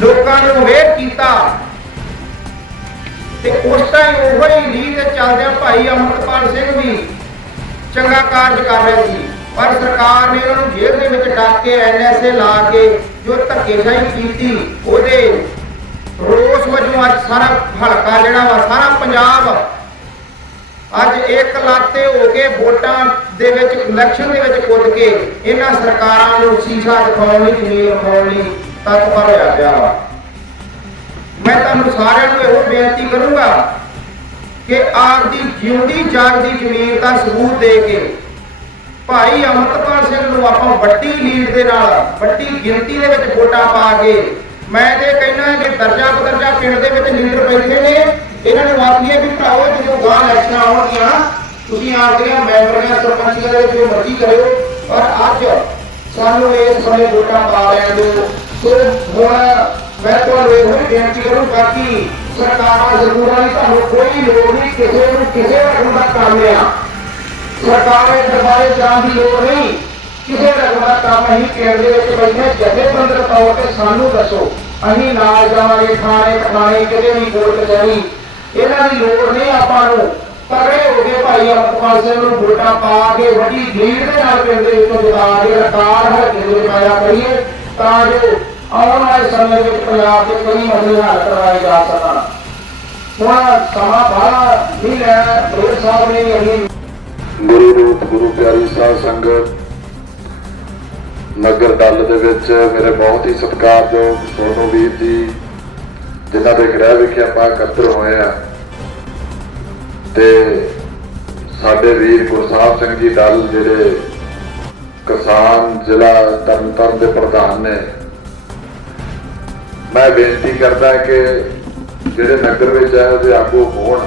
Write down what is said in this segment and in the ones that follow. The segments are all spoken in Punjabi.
ਲੋਕਾਂ ਨੂੰ ਅਵੇਅਰ ਕੀਤਾ। ਤੇ ਉਸ ਟਾਈਮ ਉਹੋ ਹੀ ਲੀਡ ਤੇ ਚੱਲਦਿਆਂ ਭਾਈ ਅਮਰਪਾਲ ਸਿੰਘ ਵੀ ਚੰਗਾ ਕਾਰਜ ਕਰ ਰਹੇ ਸੀ। ਪਰ ਸਰਕਾਰ ਨੇ ਉਹਨਾਂ ਨੂੰ ਜੇਲ੍ਹ ਦੇ ਵਿੱਚ ਡੱਕ ਕੇ ਐਨਐਸਏ ਲਾ ਕੇ ਜੋ ਧੱਕੇਸ਼ਾਹੀ ਕੀਤੀ, ਉਹਦੇ ਰੋਸ ਵਜੋਂ ਅੱਜ ਸਾਰਾ ਹਲਕਾ ਜਿਹੜਾ ਵਾ, ਸਾਰਾ ਪੰਜਾਬ ਅੱਜ ਇੱਕ ਲਾਤੇ ਹੋ ਕੇ ਵੋਟਾਂ ਦੇ ਵਿੱਚ ਇਲੈਕਸ਼ਨ ਦੇ ਵਿੱਚ ਕੁੱਦ ਕੇ ਇਹਨਾਂ ਸਰਕਾਰਾਂ ਨੂੰ ਸੀਸਾ ਦਿਖਾਉਣ ਲਈ, ਜ਼ਮੀਨ ਦਿਖਾਉਣ ਲਈ ਤਤਪਰ ਹੋਇਆ ਪਿਆ ਵਾ। ਮੈਂ ਤੁਹਾਨੂੰ ਸਾਰਿਆਂ ਨੂੰ ਇਹੋ ਬੇਨਤੀ ਕਰੂੰਗਾ ਕਿ ਆਪਦੀ ਜਿਉਂਦੀ ਜਾਗਦੀ ਜ਼ਮੀਨ ਦਾ ਸਬੂਤ ਦੇ ਕੇ ਭਾਈ ਅਮਰਤਪਾਲ ਸਿੰਘ ਨੂੰ ਆਪਾਂ ਵੱਡੀ ਲੀਡ ਦੇ ਨਾਲ, ਵੱਡੀ ਗਿਣਤੀ ਦੇ ਵਿੱਚ ਵੋਟਾਂ ਪਾ ਕੇ ਮੈਂ ਤੇ ਕਹਿੰਦਾ ਕਿ ਦਰਜਾ ਬਦਰਜਾ ਪਿੰਡ ਦੇ ਵਿੱਚ ਲੀਡਰ ਬੈਠੇ ਨੇ। ਇਹਨਾਂ ਨੂੰ ਆਖੀਏ ਵੀ ਭਰਾਓ ਜਦੋਂ ਗਾਂ ਇਲੈਕਸ਼ਨਾਂ ਆਉਣਗੀਆਂ, ਤੁਸੀਂ ਆਪਦੀਆਂ ਮੈਂਬਰੀਆਂ, ਸਰਪੰਚੀਆਂ ਦੇ ਜੋ ਮਰਜ਼ੀ ਕਰਿਓ। ਪਰ ਅੱਜ ਸਾਨੂੰ ਇਸ ਸਮੇਂ ਵੋਟਾਂ ਪਾ ਲੈਣ ਦਿਓ ਸੋ ਹੁਣ ਮੈਂ ਤੁਹਾਨੂੰ ਇਹ ਵੀ ਬੇਨਤੀ ਕਰੂੰਗਾ ਕਿ ਸਰਕਾਰਾਂ ਜ਼ਰੂਰ ਨਹੀਂ ਤੁਹਾਨੂੰ ਕੋਈ ਲੋੜ ਨਹੀਂ, ਕਿਸੇ ਨੂੰ ਕਿਸੇ ਰਕਮ ਦਾ ਕੰਮ ਆ। ਸਰਕਾਰ ਦੇ ਦਰਬਾਰੇ ਜਾਣ ਦੀ ਲੋੜ ਨਹੀਂ। ਕਿਸੇ ਰਕਮ ਦਾ ਕੰਮ ਅਸੀਂ ਪਿੰਡ ਦੇ ਵਿੱਚ ਬੈਠੇ ਜਥੇਬੰਦਕ ਤੌਰ ਤੇ ਸਾਨੂੰ ਦੱਸੋ। ਅਸੀਂ ਨਾਲ ਜਾਵਾਂਗੇ, ਥਾਣੇ ਖਾਣੇ ਕਿਤੇ ਵੀ ਕੋਰਟ ਕਚਹਿਰੀ ਇਹਨਾਂ ਦੀ ਲੋੜ ਨਹੀਂ ਆਪਾਂ ਨੂੰ। ਤਗੜੇ ਹੋ ਕੇ ਭਾਈ ਅਮਰਪਾਲ ਸਿੰਘ ਨੂੰ ਵੋਟਾਂ ਪਾ ਕੇ ਵੱਡੀ ਲੀਡ ਦੇ ਨਾਲ ਪਿੰਡ ਦੇ ਵਿੱਚੋਂ ਜਿਤਾ ਕੇ ਰਕਾਰ ਹਲਕੇ ਦੇ ਪਾਇਆ ਕਰੀਏ, ਤਾਂ ਜੋ ਆਉਣ ਵਾਲੇ ਸਮੇਂ ਵਿੱਚ ਪੰਜਾਬ ਦੇ ਕਈ ਮਸਲੇ ਹੱਲ ਕਰਵਾਏ ਜਾ ਸਕਣ। ਹੁਣ ਸਮਾਂ ਬਾਹਲਾ ਨਹੀਂ ਲੈਣਾ ਬਰੇਡ ਸਾਹਿਬ ਨੇ ਅਗਲੀ ਗੁਰੂ ਰੂਪ, ਗੁਰੂ ਪਿਆਰੀ ਸਾਧ ਸੰਗਤ, ਨਗਰ ਦਲ ਦੇ ਵਿੱਚ ਮੇਰੇ ਬਹੁਤ ਹੀ ਸਤਿਕਾਰਯੋਗ ਸੋਨੂ ਵੀਰ ਜੀ, ਜਿਨ੍ਹਾਂ ਦੇ ਗ੍ਰਹਿ ਵਿਖੇ ਆਪਾਂ ਇਕੱਤਰ ਹੋਏ ਆ। ਤੇ ਸਾਡੇ ਵੀਰ ਗੁਰਸਾਹਿਬ ਸਿੰਘ ਜੀ ਦਲ ਜਿਹੜੇ ਕਿਸਾਨ ਜ਼ਿਲ੍ਹਾ ਤਰਨਤਾਰਨ ਦੇ ਪ੍ਰਧਾਨ ਨੇ, ਮੈਂ ਬੇਨਤੀ ਕਰਦਾ ਕਿ ਜਿਹੜੇ ਨਗਰ ਵਿੱਚ ਆਏ ਉਹਦੇ ਆਗੂ ਹੋਣ,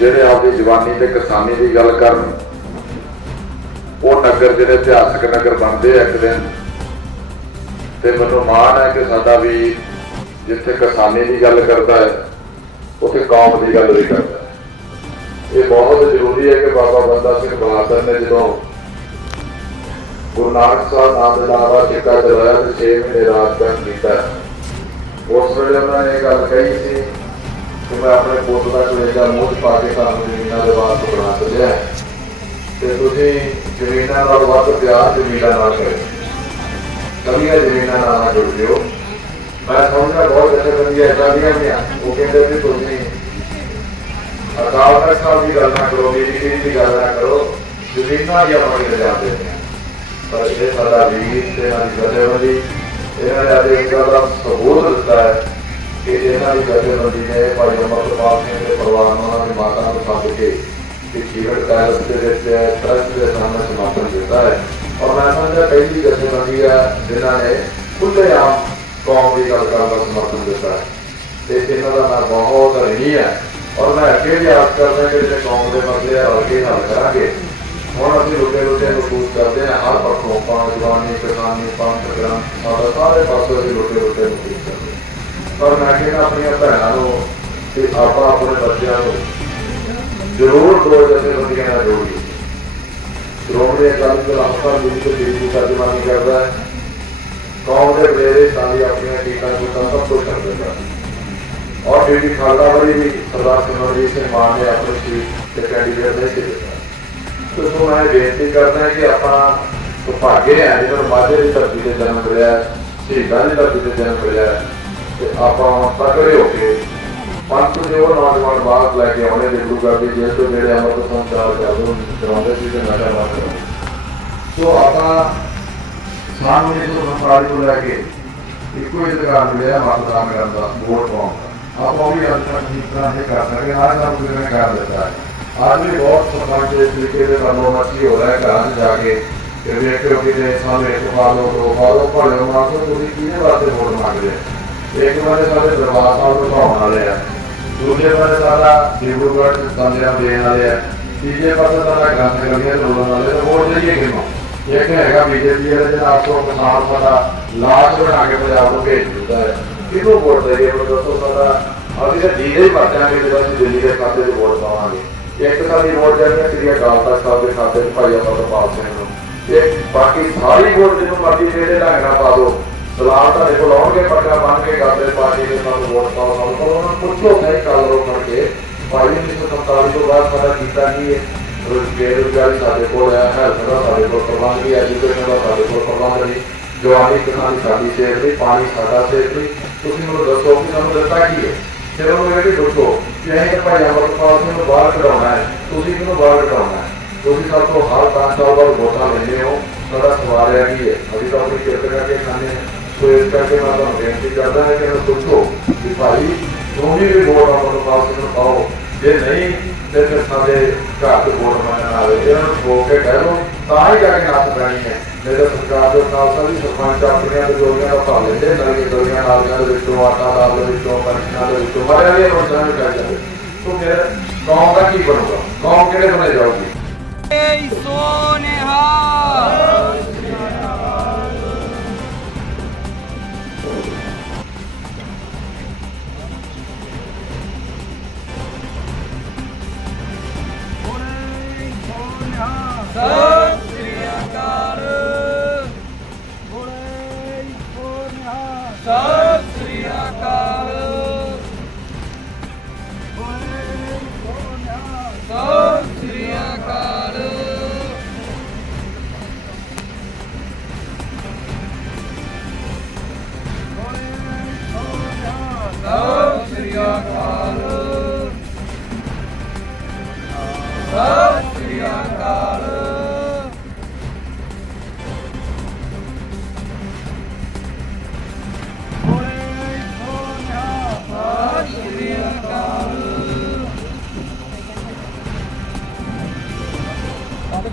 ਜਿਹੜੇ ਆਪਦੀ ਜਵਾਨੀ ਤੇ ਕਿਸਾਨੀ ਦੀ ਗੱਲ ਕਰਨ, ਉਹ ਨਗਰ ਜਿਹੜੇ ਇਤਿਹਾਸਕ ਨਗਰ ਬਣਦੇ ਆ ਇੱਕ ਦਿਨ। ਤੇ ਮੈਨੂੰ ਮਾਣ ਹੈ ਕਿ ਸਾਡਾ ਵੀ ਜਿੱਥੇ ਕਿਸਾਨੀ ਦੀ ਗੱਲ ਕਰਦਾ ਹੈ ਉੱਥੇ ਕੌਮ ਦੀ ਗੱਲ ਵੀ ਕਰਦਾ। ਇਹ ਬਹੁਤ ਜ਼ਰੂਰੀ ਹੈ ਕਿ ਬਾਬਾ ਬੰਦਾ ਸਿੰਘ ਬਹਾਦਰ ਨੇ ਜਦੋਂ ਗੁਰੂ ਨਾਨਕ ਸਾਹਿਬ ਨਾਮ ਦੇ ਨਾਮ ਸਿੱਕਾ ਚਲਾਇਆ ਤੇ 6 ਮਹੀਨੇ ਰਾਜ ਕੀਤਾ। ਉਸ ਵੇਲੇ ਉਹਨਾਂ ਨੇ ਇਹ ਗੱਲ ਕਹੀ ਸੀ ਕਿ ਮੈਂ ਆਪਣੇ ਪੁੱਤ ਦਾ ਕਲੇਜਾ ਮੂੰਹ 'ਚ ਪਾ ਕੇ ਤੁਹਾਨੂੰ ਜ਼ਮੀਨਾਂ ਦੇ ਬਾਅਦ ਤੋਂ ਬਣਾ ਸਕਿਆ ਤੇ ਤੁਸੀਂ ਜ਼ਮੀਨਾਂ ਨਾਲ ਵੱਧ ਪਿਆਰ ਜ਼ਮੀਨਾਂ ਨਾਲ ਕਰੋ। ਕਮੀਆਂ ਜ਼ਮੀਨਾਂ ਨਾਲ ਨਾ ਜੁੜ ਮੈਂ ਸਮਝਦਾ ਬਹੁਤ ਜਣੇ ਬੰਦੀਆਂ ਇਦਾਂ ਦੀਆਂ ਵੀ ਉਹ ਕਹਿੰਦੇ ਵੀ ਤੁਸੀਂ ਅਕਾਲ ਤਖਤ ਸਾਹਿਬ ਦੀ ਗੱਲ ਨਾ ਕਰੋ ਮੇਰੀ ਦੀ ਗੱਲ ਨਾ ਕਰੋ। ਜ਼ਮੀਨਾਂ ਦੀ ਆਪਣੀ ਜਾਂਦੇ ਨੇ ਪਰ ਇਹ ਸਾਡਾ ਵੀਰ ਤੇ ਨਾਲ ਜਥੇਬੰਦੀ, ਇਹਨਾਂ ਨੇ ਅੱਜ ਇੱਕ ਦਾ ਸਬੂਤ ਦਿੱਤਾ ਹੈ ਕਿ ਇਹਨਾਂ ਦੀ ਜਥੇਬੰਦੀ ਨੇ ਭਾਈ ਅਮਰਪਾਲ ਸਿੰਘ ਦੇ ਪਰਿਵਾਰ ਨੂੰ ਉਹਨਾਂ ਦੀ ਮਾਤਾ ਨੂੰ ਸੱਦ ਕੇ ਕਿ ਜੀਵਨ ਕਾਲ ਦੇ ਵਿੱਚ ਟਰਸਟ ਦੇ ਸਾਹਮਣੇ ਸਮਰਪਣ ਦਿੱਤਾ ਹੈ। ਔਰ ਮੈਂ ਸਮਝਦਾ ਪਹਿਲੀ ਜਥੇਬੰਦੀ ਆ ਜਿਨ੍ਹਾਂ ਨੇ ਖੁੱਲੇ ਆਮ ਕੌਮ ਦੀ ਗੱਲ ਕਰਨ ਦਾ ਸਮਰਥਨ ਦਿੱਤਾ ਹੈ। ਤੇ ਇਹਨਾਂ ਦਾ ਮੈਂ ਬਹੁਤ ਰਣੀ ਹੈ ਔਰ ਮੈਂ ਅੱਗੇ ਵੀ ਆਸ ਕਰਦਾ ਕਿ ਜਿਹੜੇ ਕੌਮ ਦੇ ਮਸਲੇ ਆ ਅੱਗੇ ਹੱਲ ਕਰਾਂਗੇ। ਹੁਣ ਅਸੀਂ ਰੁਕੇ ਰੁਕੇ ਮਹਿਸੂਸ ਕਰਦੇ ਹਾਂ, ਹਰ ਪੱਖੋਂ ਪਾਂ ਜਵਾਨੀ, ਕਿਸਾਨੀ, ਪੰਥ, ਗ੍ਰੰਥ, ਸਾਡਾ ਸਾਰੇ ਪਾਸੇ ਅਸੀਂ ਰੁਕੇ ਰੁਕੇ ਮਹਿਸੂਸ ਕਰਦੇ ਹਾਂ। ਪਰ ਮੈਂ ਕਹਿੰਦਾ ਆਪਣੀਆਂ ਭੈਣਾਂ ਨੂੰ ਕਿ ਆਪਾਂ ਆਪਣੇ ਬੱਚਿਆਂ ਨੂੰ ਜ਼ਰੂਰ ਦੋ ਜਥੇ ਬੰਦੀਆਂ ਨਾਲ ਜੋੜੀਏ। ਸ਼੍ਰੋਮਣੀ ਅਕਾਲੀ ਦਲ ਆਪਣਾ ਮਿਲ ਕੇ ਦੇਸ਼ ਦੀ ਤਰਜਮਾਨੀ ਕਰਦਾ ਹੈ। ਕੌਮ ਦੇ ਬਲੇਰੇ ਸਾਡੀ ਆਪਣੀਆਂ ਟੀਕਾਂ ਨੂੰ ਸਭ ਕੁਝ ਕਰ ਦਿੰਦਾ ਹੈ ਔਰ ਜਿਹੜੀ ਖਾਲਦਾ ਵਾਲੀ ਵੀ ਸਰਦਾਰ ਸਿਮਰਜੀਤ ਸਿੰਘ ਮਾਨ ਨੇ ਆਪਣੀ ਸੀਟ ਤੇ ਕੈਂਡੀਡੇਟ ਨਹੀਂ ਸੀ ਦਿੱਤਾ। ਸੋ ਸੋ ਮੈਂ ਬੇਨਤੀ ਕਰਦਾ ਕਿ ਆਪਾਂ ਸੁਭਾਗੇ ਆ ਜਿਹਨਾਂ ਨੂੰ ਮਾਝੇ ਦੀ ਧਰਤੀ ਤੇ ਜਨਮ ਮਿਲਿਆ ਹੈ, ਸ਼ਹੀਦਾਂ ਦੀ ਧਰਤੀ ਤੇ ਜਨਮ ਮਿਲਿਆ ਹੈ, ਤੇ ਆਪਾਂ ਹੁਣ ਤਕੜੇ ਹੋ ਕੇ ਪੰਥ ਦੇ ਉਹ ਨੌਜਵਾਨ ਬਾਹਰ ਲੈ ਕੇ ਆਉਣੇ ਦੇ ਗੁਰੂ ਦੀ ਜੇਲ੍ਹ ਤੋਂ ਜਿਹੜੇ ਅਮਰ ਸੰਚਾਰ ਕਰਦੇ ਕਰਾਉਂਦੇ ਸੀ ਤੇ ਨਸ਼ਾ ਨਾ ਕਰੋ। ਸੋ ਆਪਾਂ ਸਮਾਨ ਨੂੰ ਇਸ ਨੂੰ ਤੋਂ ਲੈ ਕੇ। ਇੱਕੋ ਹੀ ਅਧਿਕਾਰ ਮਿਲਿਆ ਮਤਦਾਨ ਕਰਨ ਦਾ ਵੋਟ ਪਾਉਣ ਦਾ। ਆਪਾਂ ਵੀ ਅੱਜ ਤੱਕ ਇਸ ਤਰ੍ਹਾਂ ਨਹੀਂ ਕਰ ਸਕਦੇ ਹਰ ਕੰਮ ਕਿਸੇ ਨੇ ਕਰ ਦਿੱਤਾ ਹੈ। ਅੱਜ ਵੀ ਬਹੁਤ ਸਰਪੰਚ ਇਸ ਤਰੀਕੇ ਦੇ ਵੱਲੋਂ ਮੱਛੀ ਹੋ ਰਿਹਾ ਹੈ ਘਰਾਂ 'ਚ ਜਾ ਕੇ। ਕਿ ਵੇਖਿਓ ਕਿ ਜੇ ਸਾਨੂੰ ਇੱਕ ਪਾ ਦੋ ਪਾ ਲਓ ਮਾਸੋ ਤੁਸੀਂ ਕਿਹਦੇ ਵਾਸਤੇ ਵੋਟ ਮੰਗਦੇ ਇੱਕ ਵਾਰ ਸਾਡੇ ਦਰਬਾਰ ਸਾਹਿਬ ਨੂੰ ਭਾਉਣ ਵਾਲੇ ਆ। ਦੂਜੇ ਪਾਸੇ ਸਾਡਾ ਡਿਬਰੂਗੜ੍ਹ ਚ ਦੇਣ ਵਾਲੇ ਆ। ਤੀਜੇ ਪਾਸੇ ਸਾਡਾ ਗ੍ਰੰਥ ਗਲੀਆਂ ਲੋੜਨ ਵਾਲੇ ਤੇ ਵੋਟ ਦੇਈਏ ਇੱਕ ਹੈਗਾ ਬੀਜੇਪੀ ਵਾਲੇ ਜਿਹੜਾ ਆਪਕੋ ਕਿਸਾਨ ਸਾਡਾ ਲਾਸ਼ ਬਣਾ ਕੇ ਪੰਜਾਬ ਨੂੰ ਭੇਜ ਦਿੰਦਾ ਹੈ। ਕਿਹਨੂੰ ਵੋਟ ਦੇਈਏ? ਉਹ ਦੱਸੋ ਸਾਡਾ, ਅਸੀਂ ਤਾਂ ਜੀਦੇ ਹੀ ਵਰਤਾਂਗੇ ਜਦੋਂ ਅਸੀਂ ਦਿੱਲੀ ਦੇ ਖਾਤੇ 'ਚ ਵੋਟ ਪਾਵਾਂਗੇ। ਇੱਕ ਸਾਡੀ ਵੋਟ ਜਾਣੀ ਹੈ, ਸ੍ਰੀ ਅਕਾਲ ਤਖਤ ਸਾਹਿਬ ਦੇ ਖਾਤੇ 'ਚ ਭਾਈ ਅਮਰਪਾਲ ਸਿੰਘ ਨੂੰ। ਤੇ ਬਾਕੀ ਸਾਰੀ ਵੋਟ ਜਿਹਨੂੰ ਮਰਜ਼ੀ ਜਿਹੜੇ ਢੰਗ ਨਾਲ ਪਾ ਦਿਓ। ਸਲਾਮ ਤਾਂ ਦੇਖੋ, ਲਾਉਣਗੇ ਪੱਕਾ ਬਣ ਕੇ ਕਰਦੇ ਪਾਰਟੀ ਦੇ ਸਾਨੂੰ ਵੋਟ ਪਾਓ, ਸਾਨੂੰ ਉਹਨਾਂ ਨੂੰ ਪੁੱਛੋ, ਨਹੀਂ ਕੱਲ ਰੋ ਕੇ ਭਾਈ 1947 ਤੋਂ ਬਾਅਦ ਸਾਡਾ ਕੀਤਾ ਕੀ ਹੈ? ਬੇਰੁਜ਼ਗਾਰੀ ਸਾਡੇ ਕੋਲ ਹੈ ਹੈਲਥ ਦਾ ਸਾਡੇ ਕੋਲ ਪ੍ਰਬੰਧ ਨਹੀਂ ਐਜੂਕੇਸ਼ਨ ਦਾ ਸਾਡੇ ਕੋਲ ਪ੍ਰਬੰਧ ਨਹੀਂ। ਜਵਾਨੀ ਕਿਸਾਨ ਸਾਡੀ ਸਿਹਤ ਨਹੀਂ ਪਾਣੀ ਸਾਡਾ ਸਿਹਤ ਨਹੀਂ ਤੁਸੀਂ ਮੈਨੂੰ ਦੱਸੋ ਕਿ ਸਾਨੂੰ ਦਿੱਤਾ ਕੀ ਹੈ? ਫਿਰ ਉਹਨੂੰ ਇਹ ਵੀ ਪੁੱਛੋ ਕਿ ਇਹ ਭਾਈ ਅਮਰਪਾਲ ਸਿੰਘ ਨੂੰ ਬਾਹਰ ਕਢਾਉਣਾ ਹੈ। ਤੁਸੀਂ ਕਿਹਨੂੰ ਬਾਹਰ ਕਢਾਉਣਾ ਹੈ? ਤੁਸੀਂ ਸਭ ਤੋਂ ਹਰ ਪੰਜ ਸਾਲ ਬਾਅਦ ਵੋਟਾਂ ਲੈਂਦੇ ਹੋ। ਸਾਡਾ ਸਵਾਲ ਹੈ ਕੀ ਹੈ, ਅਸੀਂ ਤਾਂ ਆਪਣੀ ਕਿਰਤ ਕਰਕੇ ਖਾਂਦੇ ਹਾਂ। ਸੋ ਇਸ ਕਰਕੇ ਮੈਂ ਤੁਹਾਨੂੰ ਬੇਨਤੀ ਕਰਦਾ ਹਾਂ ਕਿ ਇਹਨੂੰ ਪੁੱਛੋ ਕਿ ਭਾਈ ਤੁਸੀਂ ਵੀ ਵੋਟ ਅਮਰਪਾਲ ਸਿੰਘ ਨੂੰ ਪਾਓ ਜੇ ਨਹੀਂ ਤੇ ਸਾਡੇ ਘਰ ਦੇ ਵੋਟ ਮੰਗਣ ਆਵੇ। ਇਹਨਾਂ ਨੂੰ ਠੋਕ ਕੇ ਕਹਿ ਲਓ, ਤਾਂ ਹੀ ਜਾ ਕੇ ਨੱਥ ਪੈਣੀ ਹੈ। ਨਹੀਂ ਸਰਕਾਰ ਦੇ ਖਾਲਸਾ ਦੀ ਸਰਪੰਚ ਆਪਣੀਆਂ ਤੇ ਦਾ ਭਰ ਲੈਂਦੇ ਨਵੀਂ ਗਲੀਆਂ ਨਾਲੀਆਂ ਦੇ ਵਿੱਚੋਂ ਆਟਾ ਦਾਲ ਦੇ ਵਿੱਚੋਂ ਪੈਨਸ਼ਨਾਂ ਦੇ ਵਿੱਚੋਂ, ਮਰਿਆ ਦੇ ਰੋਜ਼ਾਂ ਵੀ ਕਰ ਜਾਂਦੇ। ਸੋ ਫਿਰ ਕੌਮ ਦਾ ਕੀ ਬਣੂਗਾ? ਕੌਮ ਕਿਹੜੇ ਬਣੇ ਜਾਊਗੀ? ਏ ਸੋਨਿਹਾ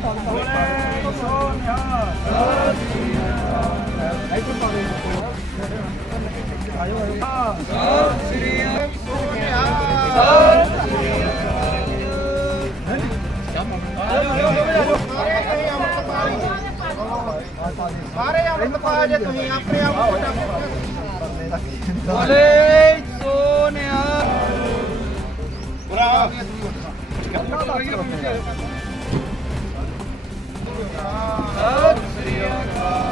ਸ੍ਰੀ ਅਕਾਲ ਸਤਿ ਸ੍ਰੀ ਸਾਰੇ ਅੰਮ੍ਰਿਤ ਪਾ ਜੇ ਤੁਸੀਂ ਆਪਣੇ ਆਪ ਵੋਟਾਂ ਬੋਲੇ ਸੋਨਿਆ ਸਤਿ ਸ੍ਰੀ ਅਕਾਲ।